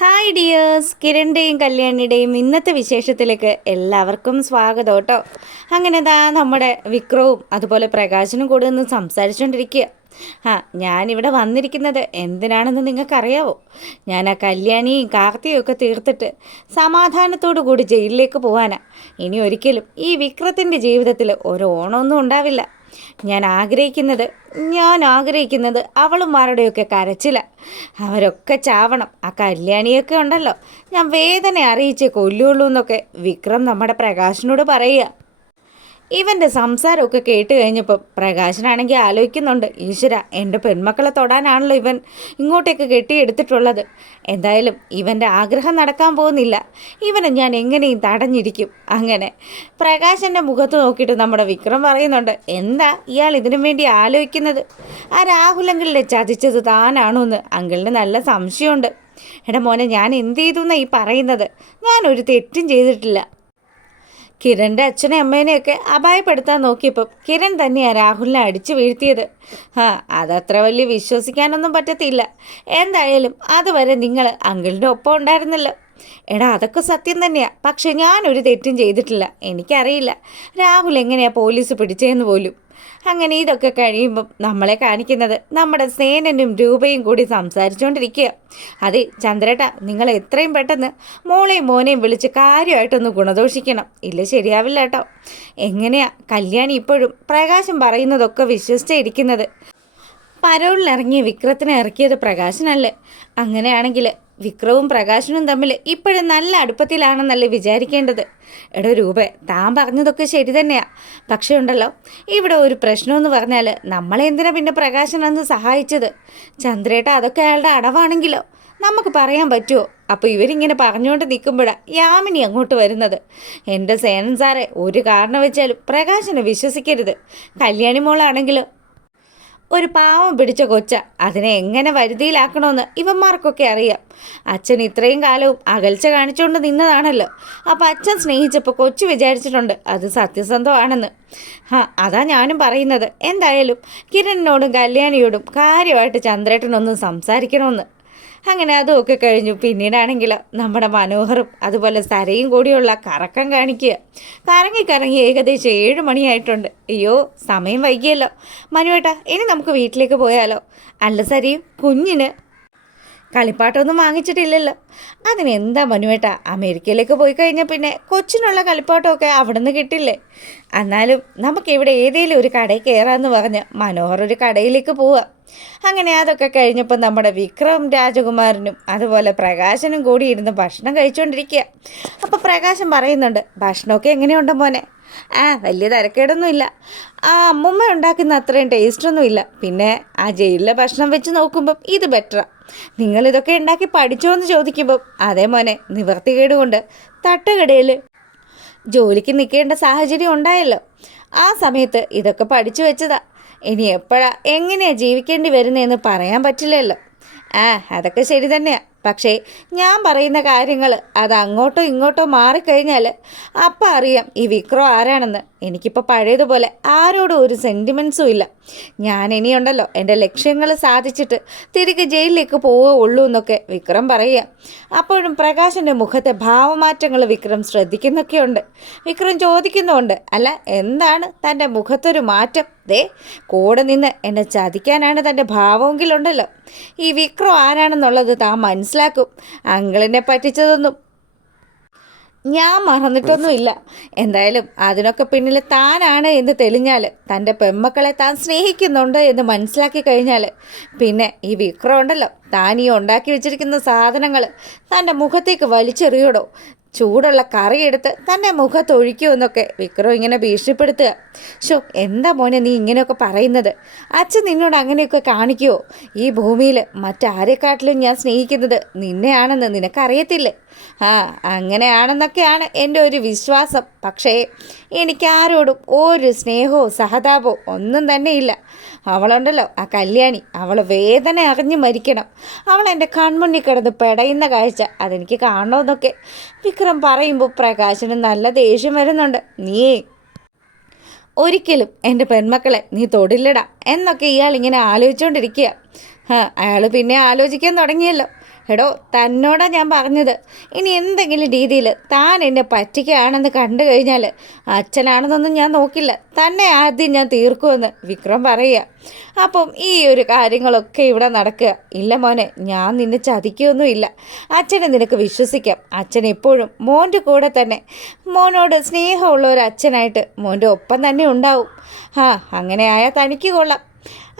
Hi dears, കിരണിൻ്റെയും കല്യാണിയുടെയും ഇന്നത്തെ വിശേഷത്തിലേക്ക് എല്ലാവർക്കും സ്വാഗതം കേട്ടോ. അങ്ങനെ നമ്മുടെ വിക്രവും അതുപോലെ പ്രകാശനും കൂടെ നിന്ന് സംസാരിച്ചുകൊണ്ടിരിക്കുക. ഞാനിവിടെ വന്നിരിക്കുന്നത് എന്തിനാണെന്ന് നിങ്ങൾക്കറിയാവോ? ഞാൻ ആ കല്യാണിയും കാർത്തിയും ഒക്കെ തീർത്തിട്ട് സമാധാനത്തോടു കൂടി ജയിലിലേക്ക് പോകാനാ. ഇനി ഒരിക്കലും ഈ വിക്രത്തിൻ്റെ ജീവിതത്തിൽ ഒരു ഓണമൊന്നും ഉണ്ടാവില്ല. ഞാൻ ആഗ്രഹിക്കുന്നത് അവളുമാരുടെയൊക്കെ കരച്ചില. അവരൊക്കെ ചാവണം. ആ കല്യാണിയൊക്കെ ഉണ്ടല്ലോ, ഞാൻ വേദന അറിയിച്ചേ കൊല്ലുള്ളൂ എന്നൊക്കെ വിക്രം നമ്മുടെ പ്രകാശിനോട് പറയുക. ഇവൻ്റെ സംസാരമൊക്കെ കേട്ട് കഴിഞ്ഞപ്പം പ്രകാശനാണെങ്കിൽ ആലോചിക്കുന്നുണ്ട്, ഈശ്വര, എൻ്റെ പെൺമക്കളെ തൊടാനാണല്ലോ ഇവൻ ഇങ്ങോട്ടേക്ക് കെട്ടിയെടുത്തിട്ടുള്ളത്. എന്തായാലും ഇവൻ്റെ ആഗ്രഹം നടക്കാൻ പോകുന്നില്ല. ഇവനെ ഞാൻ എങ്ങനെയും തടഞ്ഞിരിക്കും. അങ്ങനെ പ്രകാശൻ്റെ മുഖത്ത് നോക്കിയിട്ട് നമ്മുടെ വിക്രം പറയുന്നുണ്ട്, എന്താ ഇയാൾ ഇതിനു വേണ്ടി ആലോചിക്കുന്നത്? ആ രാഹുൽ അങ്കിളിനെ ചതിച്ചത് താനാണോ എന്ന് അങ്കിളിന് നല്ല സംശയമുണ്ട്. എടാ മോനെ, ഞാൻ എന്ത് ചെയ്തു എന്നാണ് ഈ പറയുന്നത്? ഞാനൊരു തെറ്റും ചെയ്തിട്ടില്ല. കിരണിൻ്റെ അച്ഛനെ അമ്മേനെയൊക്കെ അപായപ്പെടുത്താൻ നോക്കിയപ്പം കിരൺ തന്നെയാണ് രാഹുലിനെ അടിച്ചു വീഴ്ത്തിയത്. അതത്ര വലിയ വിശ്വസിക്കാനൊന്നും പറ്റത്തില്ല. എന്തായാലും അതുവരെ നിങ്ങൾ അങ്കിളിൻ്റെ ഒപ്പം ഉണ്ടായിരുന്നല്ലോ. എടാ, അതൊക്കെ സത്യം തന്നെയാണ്. പക്ഷെ ഞാനൊരു തെറ്റും ചെയ്തിട്ടില്ല. എനിക്കറിയില്ല രാഹുൽ എങ്ങനെയാണ് പോലീസ് പിടിച്ചതെന്ന് പോലും. അങ്ങനെ ഇതൊക്കെ കഴിയുമ്പം നമ്മളെ കാണിക്കുന്നത് നമ്മുടെ സേനനും രൂപയും കൂടി സംസാരിച്ചുകൊണ്ടിരിക്കുക. അതെ ചന്ദ്രേട്ട, നിങ്ങൾ എത്രയും പെട്ടെന്ന് മോളെയും മോനെയും വിളിച്ച് കാര്യമായിട്ടൊന്ന് ഗുണദോഷിക്കണം. ഇല്ല ശരിയാവില്ല കേട്ടോ. എങ്ങനെയാ കല്യാണി ഇപ്പോഴും പ്രകാശം പറയുന്നതൊക്കെ വിശ്വസിച്ചേ ഇരിക്കുന്നത്? പരോളിലിറങ്ങിയ വിക്രത്തിനെ ഇറക്കിയത് പ്രകാശനല്ലേ? അങ്ങനെയാണെങ്കിൽ വിക്രവും പ്രകാശനും തമ്മിൽ ഇപ്പോഴും നല്ല അടുപ്പത്തിലാണെന്നല്ലേ വിചാരിക്കേണ്ടത്? എടോ രൂപേ, താൻ പറഞ്ഞതൊക്കെ ശരി തന്നെയാണ്. പക്ഷേ ഉണ്ടല്ലോ, ഇവിടെ ഒരു പ്രശ്നമെന്ന് പറഞ്ഞാൽ നമ്മളെ എന്തിനാ പിന്നെ പ്രകാശൻ അന്ന് സഹായിച്ചത്? ചന്ദ്രേട്ട, അതൊക്കെ അയാളുടെ അടവാണെങ്കിലോ നമുക്ക് പറയാൻ പറ്റുമോ? അപ്പോൾ ഇവരിങ്ങനെ പറഞ്ഞുകൊണ്ട് നിൽക്കുമ്പോഴാണ് യാമിനി അങ്ങോട്ട് വരുന്നത്. എൻ്റെ സേനൻ സാറെ, ഒരു കാരണം വെച്ചാലും പ്രകാശനെ വിശ്വസിക്കരുത്. കല്യാണി മോളാണെങ്കിലോ ഒരു പാവം പിടിച്ച കൊച്ച, അതിനെ എങ്ങനെ വരുതിയിലാക്കണമെന്ന് ഇവന്മാർക്കൊക്കെ അറിയാം. അച്ഛൻ ഇത്രയും കാലവും അകൽച്ച കാണിച്ചുകൊണ്ട് നിന്നതാണല്ലോ. അപ്പോൾ അച്ഛൻ സ്നേഹിച്ചപ്പോൾ കൊച്ചു വിചാരിച്ചിട്ടുണ്ട് അത് സത്യസന്ധമാണെന്ന്. അതാ ഞാനും പറയുന്നത്. എന്തായാലും കിരണിനോടും കല്യാണിയോടും കാര്യമായിട്ട് ചന്ദ്രേട്ടനൊന്നും സംസാരിക്കണമെന്ന്. അങ്ങനെ അതുമൊക്കെ കഴിഞ്ഞു. പിന്നീടാണെങ്കിലോ നമ്മുടെ മനോഹറും അതുപോലെ സരയും കൂടിയുള്ള കറക്കം കാണിക്കുക. കറങ്ങി ഏകദേശം 7 മണിയായിട്ടുണ്ട്. അയ്യോ, സമയം വൈകിയല്ലോ. മനുവേട്ടാ, ഇനി നമുക്ക് വീട്ടിലേക്ക് പോയാലോ? അല്ല സരയും, കുഞ്ഞിന് കളിപ്പാട്ടമൊന്നും വാങ്ങിച്ചിട്ടില്ലല്ലോ. അതിനെന്താ മനുവേട്ടാ, അമേരിക്കയിലേക്ക് പോയി കഴിഞ്ഞാൽ പിന്നെ കൊച്ചിനുള്ള കളിപ്പാട്ടമൊക്കെ അവിടെ നിന്ന് കിട്ടില്ലേ? എന്നാലും നമുക്കിവിടെ ഏതെങ്കിലും ഒരു കടയിൽ കയറാമെന്ന് പറഞ്ഞ് മനോഹർ ഒരു കടയിലേക്ക് പോവുക. അങ്ങനെ അതൊക്കെ കഴിഞ്ഞപ്പോൾ നമ്മുടെ വിക്രം രാജകുമാരനും അതുപോലെ പ്രകാശനും കൂടി ഇരുന്ന് ഭക്ഷണം കഴിച്ചുകൊണ്ടിരിക്കുക. അപ്പോൾ പ്രകാശൻ പറയുന്നുണ്ട്, ഭക്ഷണമൊക്കെ എങ്ങനെയുണ്ട് മോനെ? വലിയ തിരക്കേടൊന്നുമില്ല. അമ്മൂമ്മ ഉണ്ടാക്കുന്ന അത്രയും ടേസ്റ്റൊന്നുമില്ല. പിന്നെ ആ ജയിലിലെ ഭക്ഷണം വെച്ച് നോക്കുമ്പം ഇത് ബെറ്ററാണ്. നിങ്ങളിതൊക്കെ ഉണ്ടാക്കി പഠിച്ചോ എന്ന് ചോദിക്കുമ്പം അതേ മോനെ, നിവർത്തികേട് കൊണ്ട് തട്ടുകടയിൽ ജോലിക്ക് നിൽക്കേണ്ട സാഹചര്യം ഉണ്ടായല്ലോ. ആ സമയത്ത് ഇതൊക്കെ പഠിച്ചു വെച്ചതാ. ഇനി എങ്ങനെയാണ് ജീവിക്കേണ്ടി വരുന്നതെന്ന് പറയാൻ പറ്റില്ലല്ലോ. അതൊക്കെ ശരി തന്നെയാണ്. പക്ഷേ ഞാൻ പറയുന്ന കാര്യങ്ങൾ അത് അങ്ങോട്ടോ ഇങ്ങോട്ടോ മാറിക്കഴിഞ്ഞാൽ അപ്പം അറിയാം ഈ വിക്രം ആരാണെന്ന്. എനിക്കിപ്പോൾ പഴയതുപോലെ ആരോടും ഒരു സെൻറ്റിമെൻസും ഇല്ല. ഞാൻ ഇനിയുണ്ടല്ലോ എൻ്റെ ലക്ഷ്യങ്ങൾ സാധിച്ചിട്ട് തിരികെ ജയിലിലേക്ക് പോവുകയുള്ളൂ എന്നൊക്കെ വിക്രം പറയുക. അപ്പോഴും പ്രകാശൻ്റെ മുഖത്തെ ഭാവമാറ്റങ്ങൾ വിക്രം ശ്രദ്ധിക്കുന്നൊക്കെയുണ്ട്. വിക്രം ചോദിക്കുന്നുമുണ്ട്, അല്ല എന്താണ് തൻ്റെ മുഖത്തൊരു മാറ്റം? കൂടെ നിന്ന് എന്നെ ചതിക്കാനാണ് തൻ്റെ ഭാവമെങ്കിലുണ്ടല്ലോ, ഈ വിക്രം ആരാണെന്നുള്ളത് താൻ മനസ്സിലാക്കും. അങ്കിളിനെ പറ്റിച്ചതൊന്നും ഞാൻ മറന്നിട്ടൊന്നുമില്ല. എന്തായാലും അതിനൊക്കെ പിന്നിൽ താനാണ് എന്ന് തെളിഞ്ഞാൽ, തൻ്റെ പെൺമക്കളെ താൻ സ്നേഹിക്കുന്നുണ്ട് എന്ന് മനസ്സിലാക്കി കഴിഞ്ഞാൽ പിന്നെ ഈ വിക്രം ഉണ്ടല്ലോ, താൻ ഈ ഉണ്ടാക്കി വെച്ചിരിക്കുന്ന സാധനങ്ങൾ തൻ്റെ മുഖത്തേക്ക് വലിച്ചെറിയടോ. ചൂടുള്ള കറിയെടുത്ത് തൻ്റെ മുഖത്തൊഴിക്കുമെന്നൊക്കെ വിക്രം ഇങ്ങനെ ഭീഷണിപ്പെടുത്തുക. എന്താ മോനെ നീ ഇങ്ങനെയൊക്കെ പറയുന്നത്? അച്ഛൻ നിന്നോട് അങ്ങനെയൊക്കെ കാണിക്കുമോ? ഈ ഭൂമിയിൽ മറ്റാരെക്കാട്ടിലും ഞാൻ സ്നേഹിക്കുന്നത് നിന്നെയാണെന്ന് നിനക്കറിയത്തില്ലേ? അങ്ങനെയാണെന്നൊക്കെയാണ് എൻ്റെ ഒരു വിശ്വാസം. പക്ഷേ എനിക്കാരോടും ഒരു സ്നേഹമോ സഹതാപമോ ഒന്നും തന്നെയില്ല. അവളുണ്ടല്ലോ ആ കല്യാണി, അവൾ വേദന അറിഞ്ഞ് മരിക്കണം. അവൾ എൻ്റെ കൺമുന്നിൽ കിടന്ന് പെടയുന്ന കാഴ്ച അതെനിക്ക് കാണണമെന്നൊക്കെ വിക്രം പറയുമ്പോൾ പ്രകാശന് നല്ല ദേഷ്യം വരുന്നുണ്ട്. നീ ഒരിക്കലും എൻ്റെ പെൺമക്കളെ നീ തൊടില്ലടാ എന്നൊക്കെ ഇയാൾ ഇങ്ങനെ ആലോചിച്ചുകൊണ്ടിരിക്കുക. അയാൾ പിന്നെ ആലോചിക്കാൻ തുടങ്ങിയല്ലോ. എടോ, തന്നോടാ ഞാൻ പറഞ്ഞത്. ഇനി എന്തെങ്കിലും രീതിയിൽ താൻ എന്നെ പറ്റിക്കുകയാണെന്ന് കണ്ടു കഴിഞ്ഞാൽ അച്ഛനാണെന്നൊന്നും ഞാൻ നോക്കില്ല, തന്നെ ആദ്യം ഞാൻ തീർക്കുമെന്ന് വിക്രം പറയുക. അപ്പം ഈ ഒരു കാര്യങ്ങളൊക്കെ ഇവിടെ നടക്കുക. ഇല്ല മോനെ, ഞാൻ നിന്നെ ചതിക്കുകയൊന്നുമില്ല. അച്ഛനെ നിനക്ക് വിശ്വസിക്കാം. അച്ഛൻ എപ്പോഴും മോൻ്റെ കൂടെ തന്നെ, മോനോട് സ്നേഹമുള്ള ഒരു അച്ഛനായിട്ട് മോൻ്റെ ഒപ്പം തന്നെ ഉണ്ടാവും. അങ്ങനെ ആയാൽ തനിക്ക് കൊള്ളാം.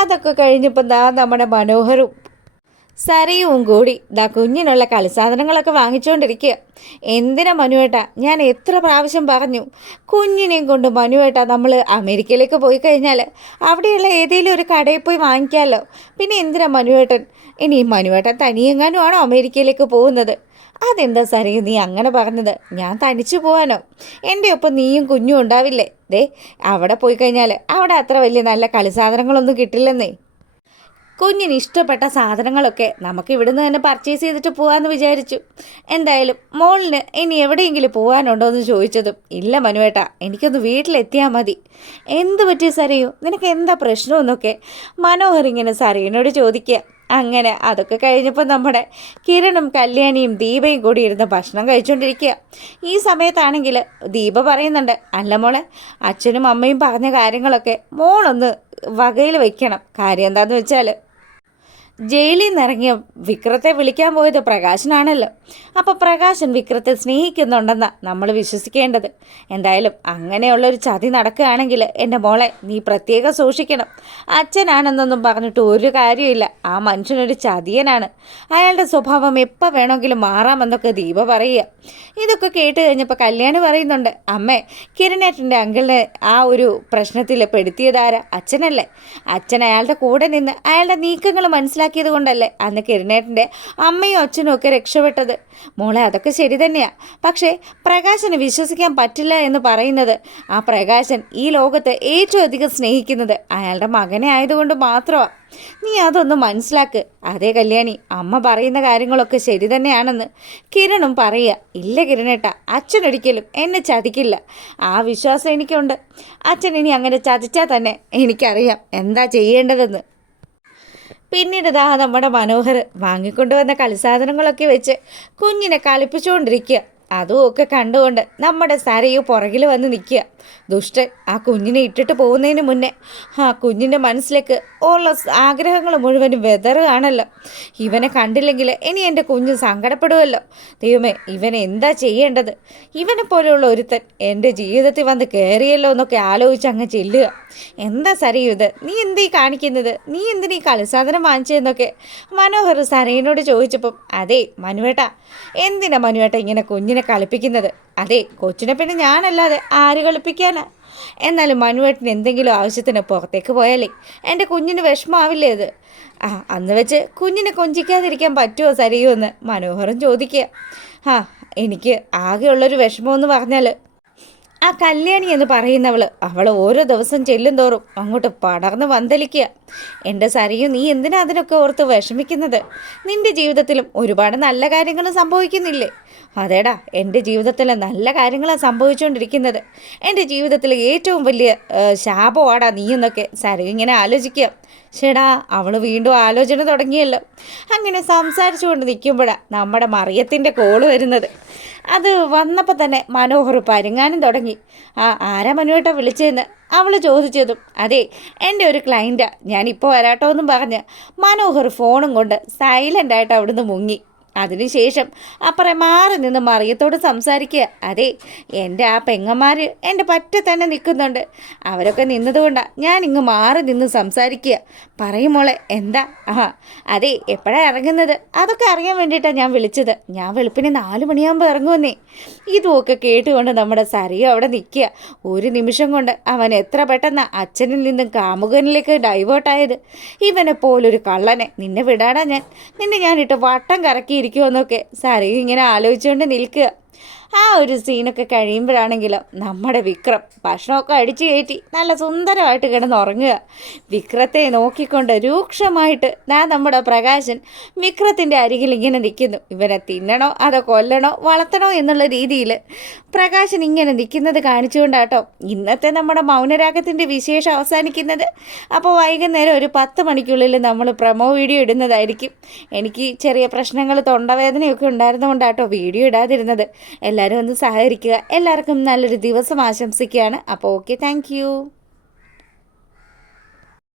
അതൊക്കെ കഴിഞ്ഞപ്പോൾ നമ്മുടെ മനോഹരും സരയും കൂടി കുഞ്ഞിനുള്ള കളിസാധനങ്ങളൊക്കെ വാങ്ങിച്ചുകൊണ്ടിരിക്കുക. എന്തിനാ മനുവേട്ട, ഞാൻ എത്ര പ്രാവശ്യം പറഞ്ഞു, കുഞ്ഞിനെയും കൊണ്ട് മനുവേട്ട നമ്മൾ അമേരിക്കയിലേക്ക് പോയി കഴിഞ്ഞാൽ അവിടെയുള്ള ഏതെങ്കിലും ഒരു കടയിൽ പോയി വാങ്ങിക്കാമല്ലോ. പിന്നെ എന്തിനാ മനുവേട്ടൻ, ഇനി മനുവേട്ടൻ തനിയെങ്ങാനും ആണോ അമേരിക്കയിലേക്ക് പോകുന്നത്? അതെന്താ സരയും നീ അങ്ങനെ പറഞ്ഞത്? ഞാൻ തനിച്ചു പോകാനോ? എൻ്റെ ഒപ്പം നീയും കുഞ്ഞും ഉണ്ടാവില്ലേ? അവിടെ പോയി കഴിഞ്ഞാൽ അവിടെ അത്ര വലിയ നല്ല കളിസാധനങ്ങളൊന്നും കിട്ടില്ലെന്നേ. കുഞ്ഞിന് ഇഷ്ടപ്പെട്ട സാധനങ്ങളൊക്കെ നമുക്ക് ഇവിടുന്ന് തന്നെ പർച്ചേസ് ചെയ്തിട്ട് പോകാമെന്ന് വിചാരിച്ചു. എന്തായാലും മോളിന് ഇനി എവിടെയെങ്കിലും പോകാനുണ്ടോ എന്ന് ചോദിച്ചതും, ഇല്ല മനുവേട്ട, എനിക്കൊന്ന് വീട്ടിലെത്തിയാൽ മതി. എന്ത് പറ്റി സരയു, നിനക്ക് എന്താ പ്രശ്നമെന്നൊക്കെ മനോഹർ ഇങ്ങനെ സരയുനോട് ചോദിക്കുക. അങ്ങനെ അതൊക്കെ കഴിഞ്ഞപ്പോൾ നമ്മുടെ കിരണും കല്യാണിയും ദീപയും കൂടി ഇരുന്ന് ഭക്ഷണം കഴിച്ചുകൊണ്ടിരിക്കുക. ഈ സമയത്താണെങ്കിൽ ദീപ പറയുന്നുണ്ട്, അല്ല മോളെ, അച്ഛനും അമ്മയും പറഞ്ഞ കാര്യങ്ങളൊക്കെ മോളൊന്ന് വകയിൽ വയ്ക്കണം. കാര്യം എന്താണെന്ന് വെച്ചാൽ ജയിലിൽ നിന്നിറങ്ങിയ വിക്രത്തെ വിളിക്കാൻ പോയത് പ്രകാശനാണല്ലോ. അപ്പോൾ പ്രകാശൻ വിക്രത്തെ സ്നേഹിക്കുന്നുണ്ടെന്നാണ് നമ്മൾ വിശ്വസിക്കേണ്ടത്. എന്തായാലും അങ്ങനെയുള്ളൊരു ചതി നടക്കുകയാണെങ്കിൽ എൻ്റെ മോളെ നീ പ്രത്യേകം സൂക്ഷിക്കണം. അച്ഛനാണെന്നൊന്നും പറഞ്ഞിട്ട് ഒരു കാര്യമില്ല. ആ മനുഷ്യനൊരു ചതിയനാണ്. അയാളുടെ സ്വഭാവം എപ്പോൾ വേണമെങ്കിലും മാറാമെന്നൊക്കെ ദീപ പറയുക. ഇതൊക്കെ കേട്ട് കഴിഞ്ഞപ്പോൾ കല്യാണി പറയുന്നുണ്ട്, അമ്മേ, കിരണേട്ടൻ്റെ അങ്കിളിനെ ആ ഒരു പ്രശ്നത്തിൽ പെടുത്തിയതാരാ? അച്ഛനല്ലേ? അച്ഛൻ അയാളുടെ കൂടെ നിന്ന് അയാളുടെ നീക്കങ്ങൾ മനസ്സിലാക്കിയത് കൊണ്ടല്ലേ അന്ന് കിരണേട്ടൻ്റെ അമ്മയും അച്ഛനും ഒക്കെ രക്ഷപ്പെട്ടത്. മോളെ, അതൊക്കെ ശരി തന്നെയാണ്. പക്ഷേ പ്രകാശന് വിശ്വസിക്കാൻ പറ്റില്ല എന്ന് പറയുന്നത്, ആ പ്രകാശൻ ഈ ലോകത്ത് ഏറ്റവും അധികം സ്നേഹിക്കുന്നത് അയാളുടെ മകനെ ആയതുകൊണ്ട് മാത്രമാണ്. നീ അതൊന്ന് മനസ്സിലാക്ക്. അതേ കല്യാണി, അമ്മ പറയുന്ന കാര്യങ്ങളൊക്കെ ശരി തന്നെയാണെന്ന് കിരണും പറയുക. ഇല്ല കിരണേട്ട, അച്ഛനൊരിക്കലും എന്നെ ചതിക്കില്ല. ആ വിശ്വാസം എനിക്കുണ്ട്. അച്ഛൻ ഇനി അങ്ങനെ ചതിച്ചാൽ തന്നെ എനിക്കറിയാം എന്താ ചെയ്യേണ്ടതെന്ന്. പിന്നീട് നമ്മുടെ മനോഹർ വാങ്ങിക്കൊണ്ടുവന്ന കളിസാധനങ്ങളൊക്കെ വെച്ച് കുഞ്ഞിനെ കളിപ്പിച്ചുകൊണ്ടിരിക്കുക. അതുമൊക്കെ കണ്ടുകൊണ്ട് നമ്മുടെ സരയു പുറകിൽ വന്ന് നിൽക്കുക. ദുഷ്ടൻ ആ കുഞ്ഞിനെ ഇട്ടിട്ട് പോകുന്നതിന് മുന്നേ ആ കുഞ്ഞിൻ്റെ മനസ്സിലേക്ക് ഉള്ള ആഗ്രഹങ്ങൾ മുഴുവനും വെതറുകയാണല്ലോ. ഇവനെ കണ്ടില്ലെങ്കിൽ ഇനി എൻ്റെ കുഞ്ഞ് സങ്കടപ്പെടുമല്ലോ. ദൈവമേ, ഇവനെ എന്താ ചെയ്യേണ്ടത്? ഇവനെ പോലെയുള്ള ഒരുത്തൻ എൻ്റെ ജീവിതത്തിൽ വന്ന് കയറിയല്ലോ എന്നൊക്കെ ആലോചിച്ച് അങ്ങ് ചെല്ലുക. എന്താ സരയു ഇത്? നീ എന്തീ കാണിക്കുന്നത്? നീ എന്തിനീ കളിസാധനം വാങ്ങിച്ചതെന്നൊക്കെ മനോഹർ സരയിനോട് ചോദിച്ചപ്പം, അതേ മനുവേട്ട, എന്തിനാ മനുവേട്ട ഇങ്ങനെ കുഞ്ഞിനെ കളിപ്പിക്കുന്നത്? അതെ, കൊച്ചിനെ പിന്നെ ഞാനല്ലാതെ ആര് കളിപ്പിക്കാനാ? എന്നാലും മനുവേട്ടന് എന്തെങ്കിലും ആവശ്യത്തിന് പുറത്തേക്ക് പോയാലേ എൻ്റെ കുഞ്ഞിന് വിഷമാവില്ലേ അത്? അന്ന് വെച്ച് കുഞ്ഞിനെ കൊഞ്ചിക്കാതിരിക്കാൻ പറ്റുമോ സരയൂ എന്ന് മനോഹരൻ ചോദിക്കുക. എനിക്ക് ആകെയുള്ളൊരു വിഷമമെന്ന് പറഞ്ഞാൽ ആ കല്യാണി എന്ന് അവൾ ഓരോ ദിവസം ചെല്ലും തോറും അങ്ങോട്ട് പടർന്ന് വന്തലിക്കുക. എൻ്റെ സരയു, നീ എന്തിനാ അതിനൊക്കെ ഓർത്ത് വിഷമിക്കുന്നത്? നിൻ്റെ ജീവിതത്തിലും ഒരുപാട് നല്ല കാര്യങ്ങൾ സംഭവിക്കുന്നില്ലേ? അതേടാ, എൻ്റെ ജീവിതത്തിൽ നല്ല കാര്യങ്ങളാണ് സംഭവിച്ചുകൊണ്ടിരിക്കുന്നത്. എൻ്റെ ജീവിതത്തിൽ ഏറ്റവും വലിയ ശാപമാടാ നീ എന്നൊക്കെ സരയു ഇങ്ങനെ ആലോചിക്കുക. ചേടാ, അവൾ വീണ്ടും ആലോചന തുടങ്ങിയല്ലോ. അങ്ങനെ സംസാരിച്ചു കൊണ്ട് നിൽക്കുമ്പോഴാണ് നമ്മുടെ മറിയത്തിൻ്റെ കോള് വരുന്നത്. അത് വന്നപ്പോൾ തന്നെ മനോഹർ പരുങ്ങാനും തുടങ്ങി. ആരാ മനുവേട്ട വിളിച്ചതെന്ന് അവൾ ചോദിച്ചതും, അതെ, എൻ്റെ ഒരു ക്ലയൻറ്റാണ്, ഞാനിപ്പോൾ വരാട്ടോ എന്നും പറഞ്ഞ് മനോഹർ ഫോണും കൊണ്ട് സൈലൻ്റായിട്ട് അവിടുന്ന് മുങ്ങി. അതിനുശേഷം അപ്പുറം മാറി നിന്ന് മറിയത്തോട് സംസാരിക്കുക. അതെ, എൻ്റെ ആ പെങ്ങന്മാർ എൻ്റെ പറ്റ തന്നെ നിൽക്കുന്നുണ്ട്. അവരൊക്കെ നിന്നതുകൊണ്ടാണ് ഞാൻ ഇങ്ങ് മാറി നിന്ന് സംസാരിക്കുക. പറയും മോളെ, എന്താ? അതെ, എപ്പോഴാണ് ഇറങ്ങുന്നത്? അതൊക്കെ അറിയാൻ വേണ്ടിയിട്ടാണ് ഞാൻ വിളിച്ചത്. ഞാൻ വെളുപ്പിന് 4 മണിയാകുമ്പോൾ ഇറങ്ങുമെന്നേ. ഇതുമൊക്കെ കേട്ടുകൊണ്ട് നമ്മുടെ സരയു അവിടെ നിൽക്കുക. ഒരു നിമിഷം കൊണ്ട് അവൻ എത്ര പെട്ടെന്ന് അച്ഛനിൽ നിന്നും കാമുകനിലേക്ക് ഡൈവേർട്ടായത്. ഇവനെ പോലൊരു കള്ളനെ നിന്നെ വിടാടാ ഞാൻ. നിന്നെ ഞാനിട്ട് വട്ടം കറക്കി ഇരിക്കുമെന്നൊക്കെ സരയു ഇങ്ങനെ ആലോചിച്ചുകൊണ്ട് നിൽക്കുക. ആ ഒരു സീനൊക്കെ കഴിയുമ്പോഴാണെങ്കിലോ നമ്മുടെ വിക്രം ഭക്ഷണമൊക്കെ അടിച്ചു കയറ്റി നല്ല സുന്ദരമായിട്ട് കിടന്നുറങ്ങുക. വിക്രത്തെ നോക്കിക്കൊണ്ട് രൂക്ഷമായിട്ട് നമ്മുടെ പ്രകാശൻ വിക്രത്തിൻ്റെ അരികിൽ ഇങ്ങനെ നിൽക്കുന്നു. ഇവനെ തിന്നണോ അതോ കൊല്ലണോ വളർത്തണോ എന്നുള്ള രീതിയിൽ പ്രകാശൻ ഇങ്ങനെ നിൽക്കുന്നത് കാണിച്ചുകൊണ്ടാട്ടോ ഇന്നത്തെ നമ്മുടെ മൗനരാഗത്തിൻ്റെ വിശേഷം അവസാനിക്കുന്നത്. അപ്പോൾ വൈകുന്നേരം ഒരു 10 മണിക്കുള്ളിൽ നമ്മൾ പ്രൊമോ വീഡിയോ ഇടുന്നതായിരിക്കും. എനിക്ക് ചെറിയ പ്രശ്നങ്ങൾ തൊണ്ടവേദനയൊക്കെ ഉണ്ടായിരുന്നുകൊണ്ടാട്ടോ വീഡിയോ ഇടാതിരുന്നത്. എല്ലാവരും ഒന്ന് സഹകരിക്കുക. എല്ലാവർക്കും നല്ലൊരു ദിവസം ആശംസിക്കുകയാണ്. അപ്പോൾ ഓക്കെ, താങ്ക്